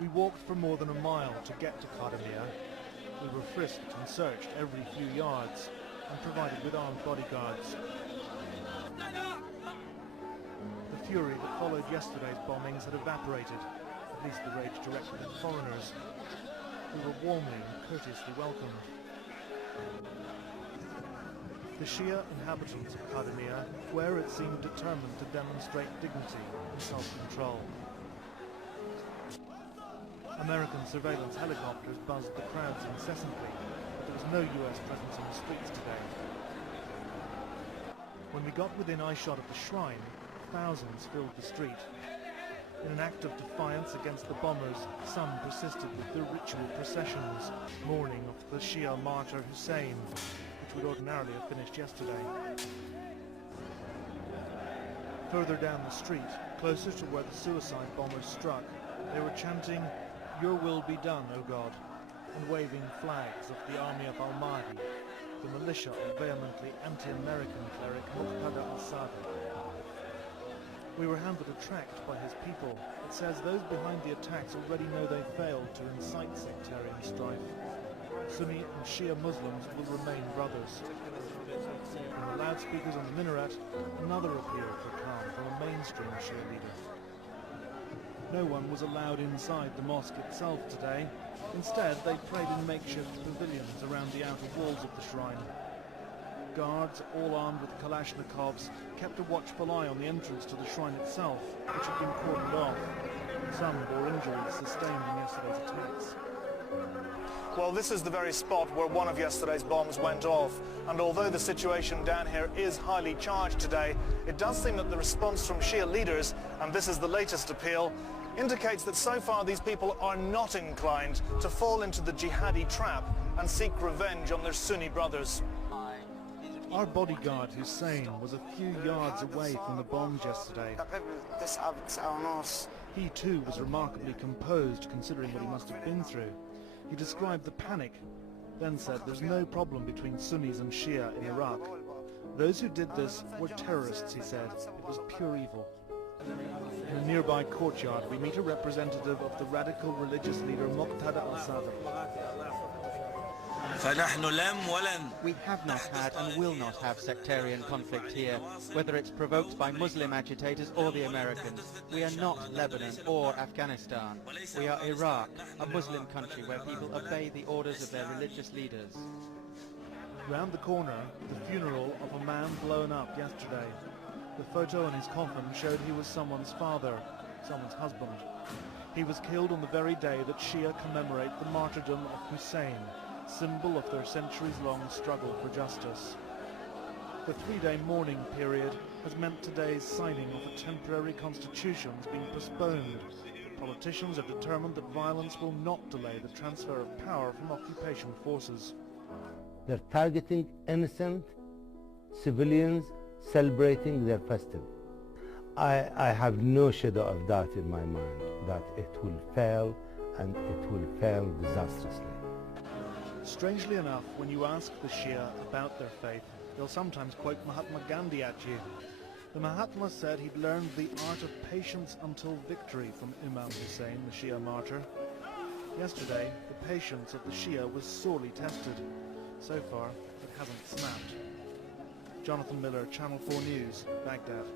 We walked for more than a mile to get to Kadamia. We were frisked and searched every few yards and provided with armed bodyguards. The fury that followed yesterday's bombings had evaporated, at least the rage directed at foreigners. We were warmly and courteously welcomed. The Shia inhabitants of Kadamia were, it seemed, determined to demonstrate dignity and self-control. American surveillance helicopters buzzed the crowds incessantly, but there was no US presence on the streets today. When we got within eyeshot of the shrine, thousands filled the street. In an act of defiance against the bombers, some persisted with their ritual processions, mourning of the Shia martyr Hussein, which would ordinarily have finished yesterday. Further down the street, closer to where the suicide bombers struck, they were chanting, "Your will be done, O God," and waving flags of the army of Al-Mahdi, the militia of vehemently anti-American cleric Muqtada al-Sadr. We were handed a tract by his people. It says those behind the attacks already know they failed to incite sectarian strife. Sunni and Shia Muslims will remain brothers. From the loudspeakers on the minaret, another appeal for calm from a mainstream Shia leader. No one was allowed inside the mosque itself today. Instead, they prayed in makeshift pavilions around the outer walls of the shrine. Guards, all armed with Kalashnikovs, kept a watchful eye on the entrance to the shrine itself, which had been cordoned off. Some bore injuries sustained in yesterday's attacks. Well, this is the very spot where one of yesterday's bombs went off, and although the situation down here is highly charged today, it does seem that the response from Shia leaders, and this is the latest appeal, indicates that so far these people are not inclined to fall into the jihadi trap and seek revenge on their Sunni brothers. Our bodyguard Hussein was a few yards away from the bombs yesterday. He too was remarkably composed considering what he must have been through. He described the panic, then said there's no problem between Sunnis and Shia in Iraq. Those who did this were terrorists, he said. It was pure evil. In a nearby courtyard, we meet a representative of the radical religious leader Muqtada al-Sadr. We have not had and will not have sectarian conflict here, whether it's provoked by Muslim agitators or the Americans. We are not Lebanon or Afghanistan. We are Iraq, a Muslim country where people obey the orders of their religious leaders. Round the corner, the funeral of a man blown up yesterday. The photo in his coffin showed he was someone's father, someone's husband. He was killed on the very day that Shia commemorate the martyrdom of Hussein, symbol of their centuries-long struggle for justice. The three-day mourning period has meant today's signing of a temporary constitution has been postponed. Politicians are determined that violence will not delay the transfer of power from occupation forces. They're targeting innocent civilians celebrating their festival. I have no shadow of doubt in my mind that it will fail, and it will fail disastrously. Strangely enough, when you ask the Shia about their faith, they'll sometimes quote Mahatma Gandhi at you. The Mahatma said he'd learned the art of patience until victory from Imam Hussein, the Shia martyr. Yesterday, the patience of the Shia was sorely tested. So far, it hasn't snapped. Jonathan Miller, Channel 4 News, Baghdad.